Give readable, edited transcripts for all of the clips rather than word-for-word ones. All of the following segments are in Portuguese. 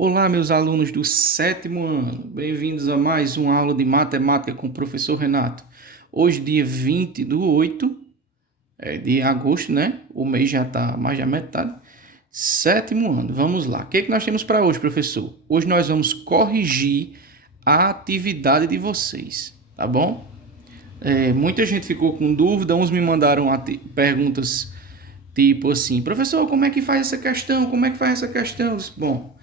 Olá, meus alunos do sétimo ano, bem-vindos a mais uma aula de matemática com o professor Renato. Hoje, dia 20/8 de agosto, né? O mês já está mais da metade. Sétimo ano, vamos lá. O que é que nós temos para hoje, professor? Hoje nós vamos corrigir a atividade de vocês, tá bom? Muita gente ficou com dúvida, uns me mandaram perguntas tipo assim, professor, como é que faz essa questão? Como é que faz essa questão? Eu disse, bom,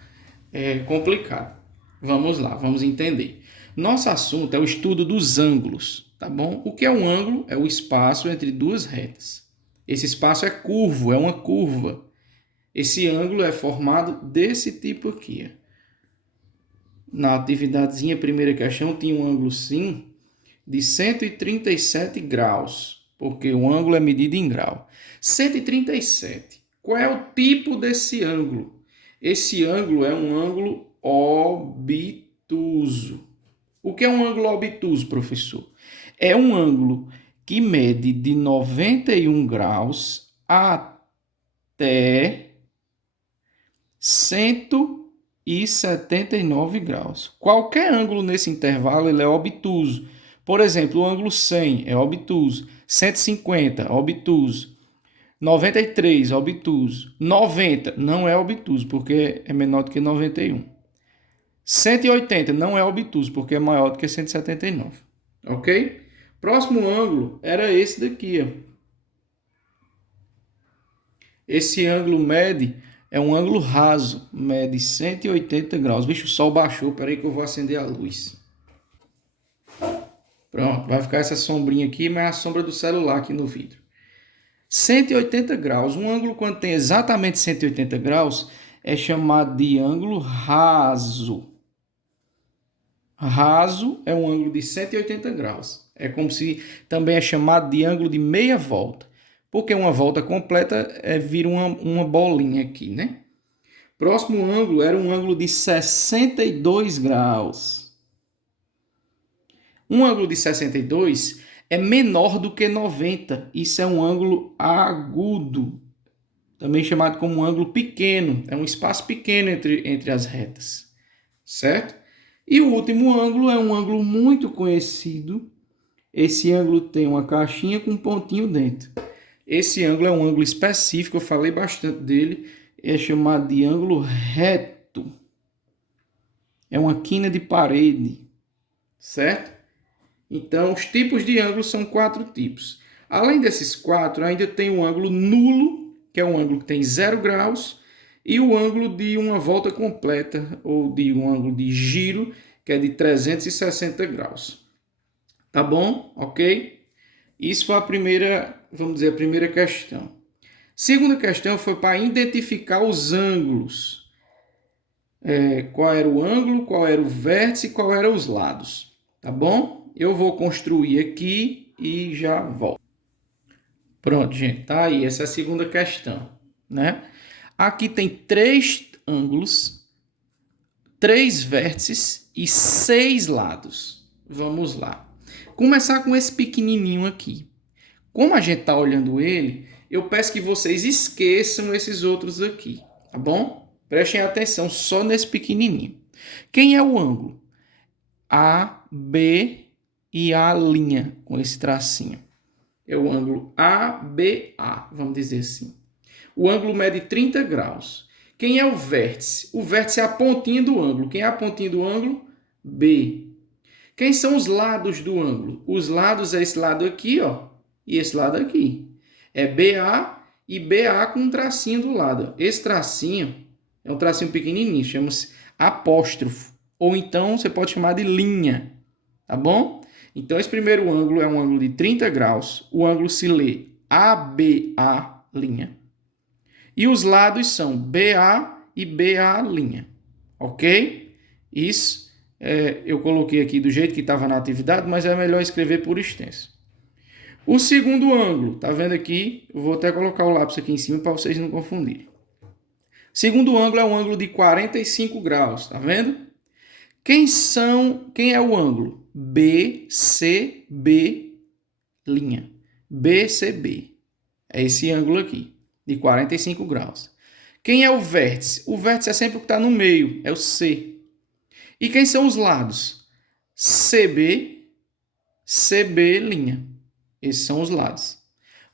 é complicado. Vamos lá, vamos entender. Nosso assunto é o estudo dos ângulos, tá bom? O que é um ângulo? É o espaço entre duas retas. Esse espaço é curvo, é uma curva. Esse ângulo é formado desse tipo aqui. Na atividadezinha, primeira questão, tinha um ângulo sim de 137 graus, porque o ângulo é medido em grau. 137. Qual é o tipo desse ângulo? Esse ângulo é um ângulo obtuso. O que é um ângulo obtuso, professor? É um ângulo que mede de 91 graus até 179 graus. Qualquer ângulo nesse intervalo ele é obtuso. Por exemplo, o ângulo 100 é obtuso, 150 obtuso, 93 obtuso, 90 não é obtuso porque é menor do que 91. 180 não é obtuso porque é maior do que 179. Ok? Próximo ângulo era esse daqui. Ó. Esse ângulo mede é um ângulo raso, mede 180 graus. Vixe, o sol baixou, peraí que eu vou acender a luz. Pronto, vai ficar essa sombrinha aqui, mas é a sombra do celular aqui no vidro. 180 graus, um ângulo quando tem exatamente 180 graus é chamado de ângulo raso. Raso é um ângulo de 180 graus. É como se também é chamado de ângulo de meia volta. Porque uma volta completa vira uma bolinha aqui, né? Próximo ângulo era um ângulo de 62 graus. Um ângulo de 62 é menor do que 90. Isso é um ângulo agudo, também chamado como um ângulo pequeno. É um espaço pequeno entre as retas, certo? E o último ângulo é um ângulo muito conhecido. Esse ângulo tem uma caixinha com um pontinho dentro. Esse ângulo é um ângulo específico, eu falei bastante dele, é chamado de ângulo reto. É uma quina de parede, certo? Então, os tipos de ângulos são 4 tipos. Além desses 4, ainda tem o ângulo nulo, que é um ângulo que tem 0 graus, e o ângulo de uma volta completa, ou de um ângulo de giro, que é de 360 graus. Tá bom? Ok? Isso foi a primeira, vamos dizer, a primeira questão. Segunda questão foi para identificar os ângulos. Qual era o ângulo, qual era o vértice e qual eram os lados. Tá bom? Eu vou construir aqui e já volto. Pronto, gente, tá aí. Essa é a segunda questão, né? Aqui tem 3 ângulos, 3 vértices e 6 lados. Vamos lá. Começar com esse pequenininho aqui. Como a gente está olhando ele, eu peço que vocês esqueçam esses outros aqui, tá bom? Prestem atenção só nesse pequenininho. Quem é o ângulo? A, B e A linha, com esse tracinho. É o ângulo ABA, vamos dizer assim. O ângulo mede 30 graus. Quem é o vértice? O vértice é a pontinha do ângulo. Quem é a pontinha do ângulo? B. Quem são os lados do ângulo? Os lados é esse lado aqui, ó, e esse lado aqui. É BA e BA com um tracinho do lado. Esse tracinho é um tracinho pequenininho, chama-se apóstrofo. Ou então você pode chamar de linha, tá bom? Então esse primeiro ângulo é um ângulo de 30 graus. O ângulo se lê ABA, linha. E os lados são BA e BA', ok? Isso eu coloquei aqui do jeito que estava na atividade, mas é melhor escrever por extenso. O segundo ângulo, tá vendo aqui? Eu vou até colocar o lápis aqui em cima para vocês não confundirem. Segundo ângulo é um ângulo de 45 graus, tá vendo? Quem é o ângulo? BCB'. BCB. É esse ângulo aqui, de 45 graus. Quem é o vértice? O vértice é sempre o que está no meio, é o C. E quem são os lados? CB, CB'. Esses são os lados.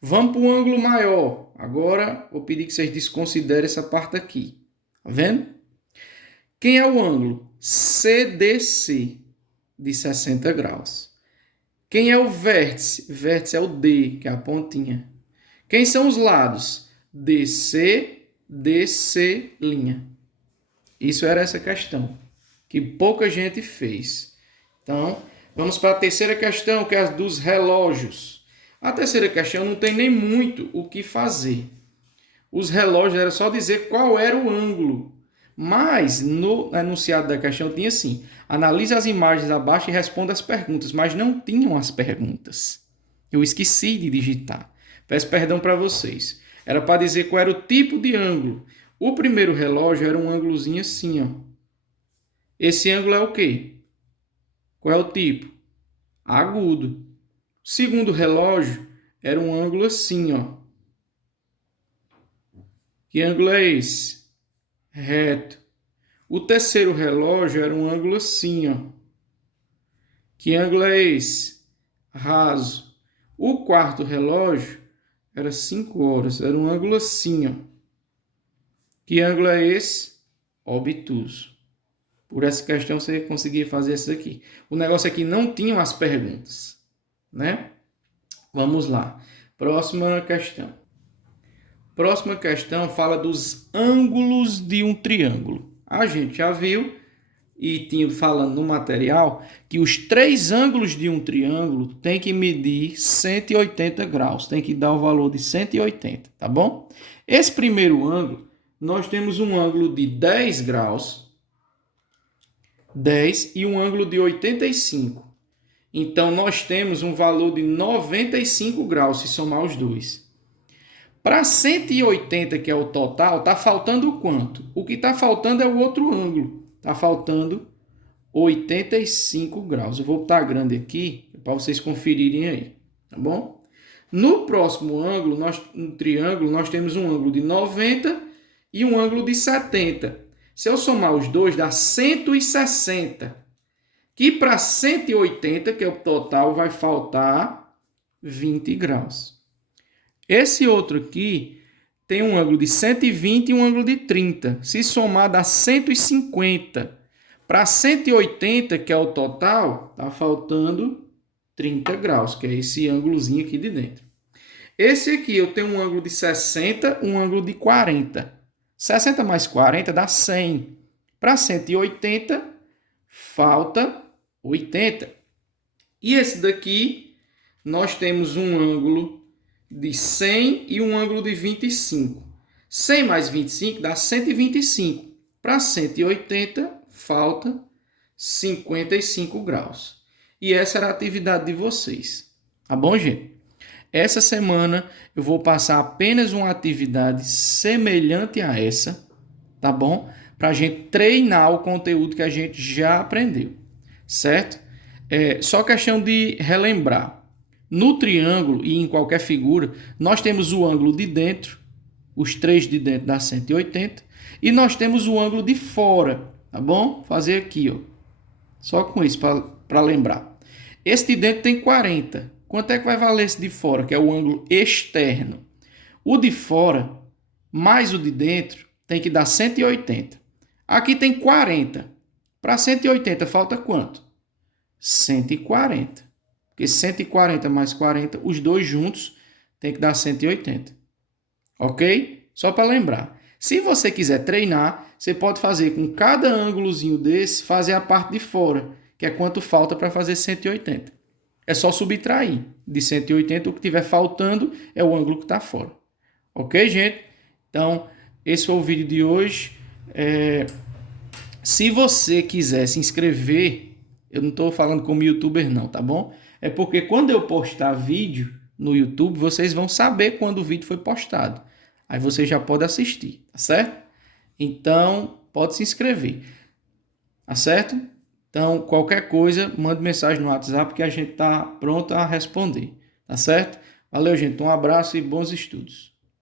Vamos para o ângulo maior. Agora, vou pedir que vocês desconsiderem essa parte aqui. Tá vendo? Quem é o ângulo? CDC, de 60 graus. Quem é o vértice? Vértice é o D, que é a pontinha. Quem são os lados? DC, DC'. Isso era essa questão, que pouca gente fez. Então, vamos para a terceira questão, que é a dos relógios. A terceira questão não tem nem muito o que fazer. Os relógios era só dizer qual era o ângulo. Mas no enunciado da questão tinha assim: analise as imagens abaixo e responda as perguntas, mas não tinham as perguntas. Eu esqueci de digitar. Peço perdão para vocês. Era para dizer qual era o tipo de ângulo. O primeiro relógio era um ângulozinho assim, ó. Esse ângulo é o quê? Qual é o tipo? Agudo. O segundo relógio era um ângulo assim, ó. Que ângulo é esse? Reto. O terceiro relógio era um ângulo assim, ó. Que ângulo é esse? Raso. O quarto relógio era 5 horas, era um ângulo assim, ó. Que ângulo é esse? Obtuso. Por essa questão você conseguia fazer isso aqui. O negócio aqui não tinham as perguntas, né? Vamos lá. Próxima questão. Próxima questão fala dos ângulos de um triângulo. A gente já viu e tinha falando no material que os 3 ângulos de um triângulo tem que medir 180 graus, tem que dar o valor de 180, tá bom? Esse primeiro ângulo, nós temos um ângulo de 10 graus, 10 e um ângulo de 85. Então, nós temos um valor de 95 graus, se somar os dois. Para 180, que é o total, está faltando quanto? O que está faltando é o outro ângulo. Está faltando 85 graus. Eu vou botar grande aqui para vocês conferirem aí, tá bom? No próximo ângulo, no triângulo, nós temos um ângulo de 90 e um ângulo de 70. Se eu somar os dois, dá 160. Que para 180, que é o total, vai faltar 20 graus. Esse outro aqui tem um ângulo de 120 e um ângulo de 30. Se somar, dá 150. Para 180, que é o total, está faltando 30 graus, que é esse ângulozinho aqui de dentro. Esse aqui eu tenho um ângulo de 60, um ângulo de 40. 60 mais 40 dá 100. Para 180, falta 80. E esse daqui, nós temos um ângulo de 100 e um ângulo de 25. 100 mais 25 dá 125. Para 180, falta 55 graus. E essa era a atividade de vocês. Tá bom, gente? Essa semana eu vou passar apenas uma atividade semelhante a essa, tá bom? Para a gente treinar o conteúdo que a gente já aprendeu, certo? Só questão de relembrar. No triângulo e em qualquer figura, nós temos o ângulo de dentro, os 3 de dentro dá 180, e nós temos o ângulo de fora, tá bom? Fazer aqui, ó. Só com isso, para lembrar. Esse de dentro tem 40. Quanto é que vai valer esse de fora, que é o ângulo externo? O de fora mais o de dentro tem que dar 180. Aqui tem 40. Para 180 falta quanto? 140. Porque 140 mais 40, os dois juntos, tem que dar 180. Ok? Só para lembrar. Se você quiser treinar, você pode fazer com cada ângulozinho desse, fazer a parte de fora, que é quanto falta para fazer 180. É só subtrair de 180, o que tiver faltando é o ângulo que está fora. Ok, gente? Então, esse foi o vídeo de hoje. Se você quiser se inscrever, eu não estou falando como youtuber não, tá bom? É porque quando eu postar vídeo no YouTube, vocês vão saber quando o vídeo foi postado. Aí você já pode assistir, tá certo? Então, pode se inscrever, tá certo? Então, qualquer coisa, mande mensagem no WhatsApp que a gente tá pronto a responder, tá certo? Valeu, gente. Um abraço e bons estudos.